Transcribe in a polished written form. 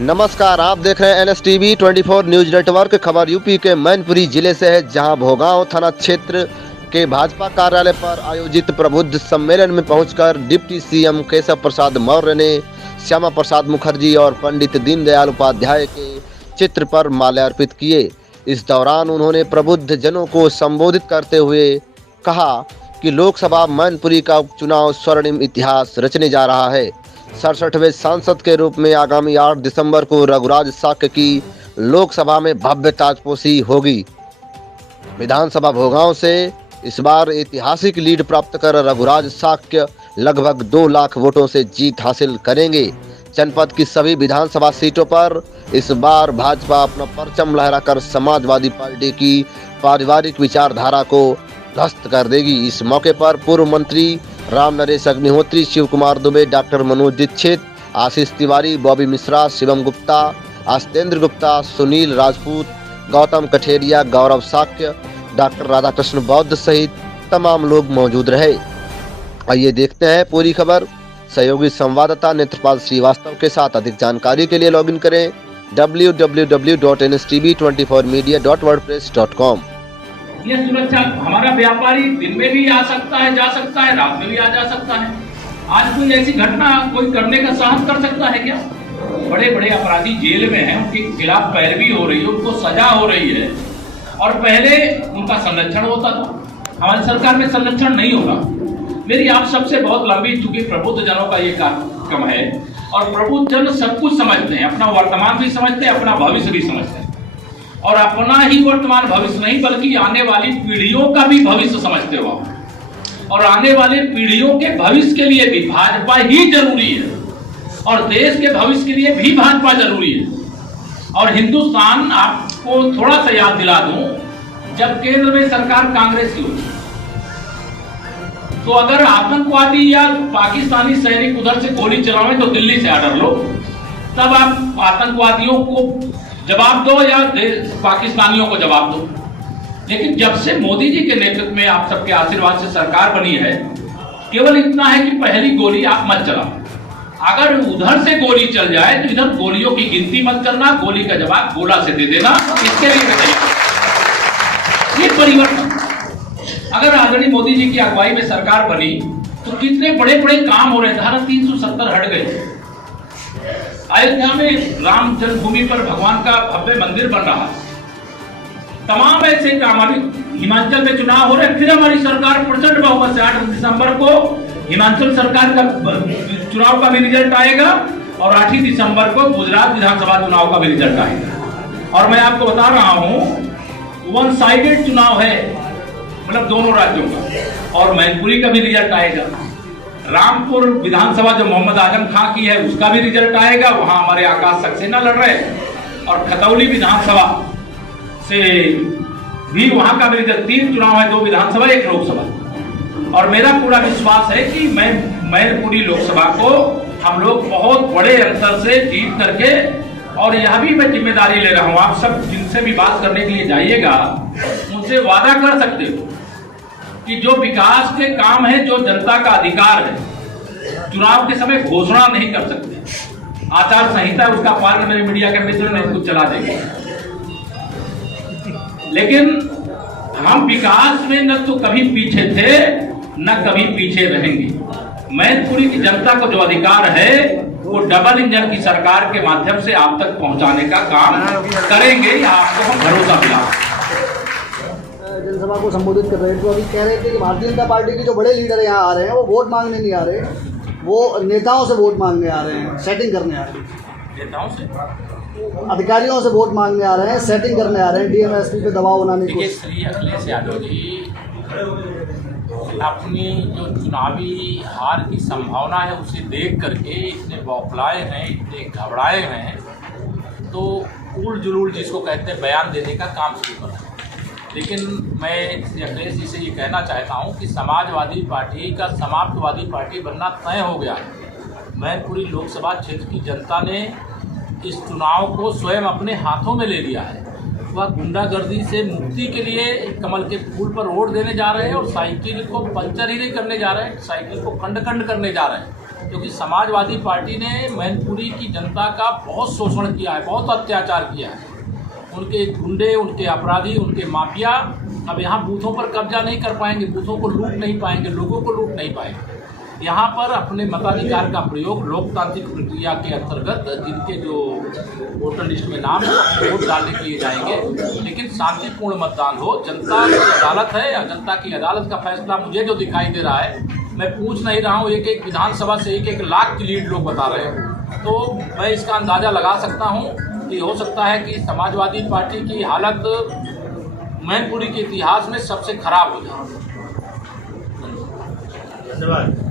नमस्कार, आप देख रहे हैं NSTV 24 न्यूज नेटवर्क। खबर यूपी के मैनपुरी जिले से है, जहां भोगांव थाना क्षेत्र के भाजपा कार्यालय पर आयोजित प्रबुद्ध सम्मेलन में पहुंचकर डिप्टी सीएम केशव प्रसाद मौर्य ने श्यामा प्रसाद मुखर्जी और पंडित दीनदयाल उपाध्याय के चित्र पर माल्यार्पित किए। इस दौरान उन्होंने प्रबुद्ध जनों को संबोधित करते हुए कहा कि लोकसभा मैनपुरी का उपचुनाव स्वर्णिम इतिहास रचने जा रहा है। 67वें सांसद के रूप में आगामी 8 दिसंबर को रघुराज साक्य की लोकसभा में भव्य ताजपोशी होगी। विधानसभा भोगांव से इस बार ऐतिहासिक लीड प्राप्त कर रघुराज साक्य लगभग 2 लाख वोटों से जीत हासिल करेंगे। जनपद की सभी विधानसभा सीटों पर इस बार भाजपा अपना परचम लहराकर समाजवादी पार्टी की पारिवारिक विचारधारा को ध्वस्त कर देगी। इस मौके पर पूर्व मंत्री राम नरेश अग्निहोत्री, शिव कुमार दुबे, डॉक्टर मनोज दीक्षित, आशीष तिवारी, बॉबी मिश्रा, शिवम गुप्ता, आस्तेंद्र गुप्ता, सुनील राजपूत, गौतम कठेरिया, गौरव साक्य, डॉक्टर राधाकृष्ण बौद्ध सहित तमाम लोग मौजूद रहे। आइए देखते हैं पूरी खबर। सहयोगी संवाददाता नेत्रपाल श्रीवास्तव के साथ। अधिक जानकारी के लिए लॉगिन करें www.nstv24media.wordpress.com। ये सुरक्षा, हमारा व्यापारी दिन में भी आ सकता है, जा सकता है, रात में भी आ जा सकता है। आज कोई ऐसी घटना कोई करने का साहस कर सकता है क्या? बड़े बड़े अपराधी जेल में हैं, उनके खिलाफ पैरवी हो रही है, उनको सजा हो रही है, और पहले उनका संरक्षण होता था। हमारी सरकार में संरक्षण नहीं होगा। मेरी आप सबसे बहुत लंबी, चूंकि प्रबुद्ध जनों का ये कार्यक्रम है और प्रबुद्ध जन सब कुछ समझते हैं, अपना वर्तमान भी समझते हैं, अपना भविष्य भी समझते हैं, और अपना ही वर्तमान भविष्य नहीं बल्कि आने वाली पीढ़ियों का भी भविष्य समझते हो। और आने वाले पीढ़ियों के भविष्य के लिए भी भाजपा ही जरूरी है, और देश के भविष्य के लिए भी भाजपा जरूरी है। और हिंदुस्तान, आपको थोड़ा सा याद दिला दूं, जब केंद्र में सरकार कांग्रेस की हुई, तो अगर आतंकवादी या पाकिस्तानी सैनिक उधर से गोली चलावे तो दिल्ली से ऑर्डर लो, तब आप आतंकवादियों को जवाब दो या पाकिस्तानियों को जवाब दो। लेकिन जब से मोदी जी के नेतृत्व में आप सबके आशीर्वाद से सरकार बनी है, केवल इतना है कि पहली गोली आप मत चलाओ। अगर उधर से गोली चल जाए तो इधर गोलियों की गिनती मत करना, गोली का जवाब गोला से दे देना। इसके लिए ये परिवर्तन, अगर आदरणीय मोदी जी की अगुवाई में सरकार बनी तो कितने बड़े बड़े काम हो रहे हैं। धारा 370 हट गए। अयोध्या में राम जन्मभूमि पर भगवान का भव्य मंदिर बन रहा है। तमाम ऐसे काम, अभी हिमाचल में चुनाव हो रहे, फिर हमारी सरकार प्रचंड बहुमत से 8 दिसंबर को हिमाचल सरकार का चुनाव का भी रिजल्ट आएगा, और 8 दिसंबर को गुजरात विधानसभा चुनाव का भी रिजल्ट आएगा। और मैं आपको बता रहा हूं, 1 साइडेड चुनाव है, मतलब दोनों राज्यों का, और मैनपुरी का भी रिजल्ट आएगा। रामपुर विधानसभा जो मोहम्मद आजम खां की है, उसका भी रिजल्ट आएगा, वहां हमारे आकाश सक्सेना लड़ रहे हैं। और खतौली विधानसभा से भी वहां का भी रिजल्ट, 3 चुनाव है, 2 विधानसभा 1 लोकसभा। और मेरा पूरा विश्वास है कि मैनपुरी लोकसभा को हम लोग बहुत बड़े अंतर से जीत करके, और यह भी मैं जिम्मेदारी ले रहा हूं, आप सब जिनसे भी बात करने के लिए जाइएगा उनसे वादा कर सकते हो कि जो विकास के काम है, जो जनता का अधिकार है, चुनाव के समय घोषणा नहीं कर सकते। आचार संहिता उसका पालन मेरे मीडिया के मित्र ने कुछ चला देंगे, लेकिन हम विकास में न तो कभी पीछे थे न कभी पीछे रहेंगे। मैनपुरी की जनता को जो अधिकार है वो डबल इंजन की सरकार के माध्यम से आप तक पहुंचाने का काम करेंगे, आपको हम भरोसा दिलाते। जनसभा को संबोधित कर रहे थे, तो अभी कह रहे थे कि भारतीय जनता पार्टी के जो बड़े लीडर यहाँ आ रहे हैं वो वोट मांगने नहीं आ रहे, वो नेताओं से वोट मांगने आ रहे हैं, सेटिंग करने आ रहे हैं। नेताओं से, अधिकारियों से वोट मांगने आ रहे हैं, सेटिंग करने आ रहे हैं, डीएमएसपी पे दबाव बनाने की। श्री अखिलेश यादव जी अपनी जो चुनावी हार की संभावना है उसे देख करके इतने बौखलाए हैं, इतने घबराए हैं, तो उल जुलूल जिसको कहते हैं बयान देने का काम शुरू कर रहे हैं। लेकिन मैं श्री अखिलेश जी से ये कहना चाहता हूँ कि समाजवादी पार्टी का समाप्तवादी पार्टी बनना तय हो गया है। मैनपुरी लोकसभा क्षेत्र की जनता ने इस चुनाव को स्वयं अपने हाथों में ले लिया है। वह गुंडागर्दी से मुक्ति के लिए कमल के फूल पर वोट देने जा रहे हैं, और साइकिल को पंचर ही नहीं करने जा रहे हैं, साइकिल को खंड खंड करने जा रहे हैं। क्योंकि समाजवादी पार्टी ने मैनपुरी की जनता का बहुत शोषण किया है, बहुत अत्याचार किया है। उनके गुंडे, उनके अपराधी, उनके माफिया अब यहाँ बूथों पर कब्जा नहीं कर पाएंगे, बूथों को लूट नहीं पाएंगे, लोगों को लूट नहीं पाएंगे। यहाँ पर अपने मताधिकार का प्रयोग लोकतांत्रिक प्रक्रिया के अंतर्गत जिनके जो वोटर लिस्ट में नाम वोट डालने किए जाएंगे, लेकिन शांतिपूर्ण मतदान हो। जनता की अदालत है, या जनता की अदालत का फैसला मुझे जो दिखाई दे रहा है, मैं पूछ नहीं रहा हूँ, एक एक विधानसभा से 1-1 लाख की लीड लोग बता रहे हैं, तो मैं इसका अंदाज़ा लगा सकता हूँ कि हो सकता है कि समाजवादी पार्टी की हालत मैनपुरी के इतिहास में सबसे खराब हो जाए। धन्यवाद।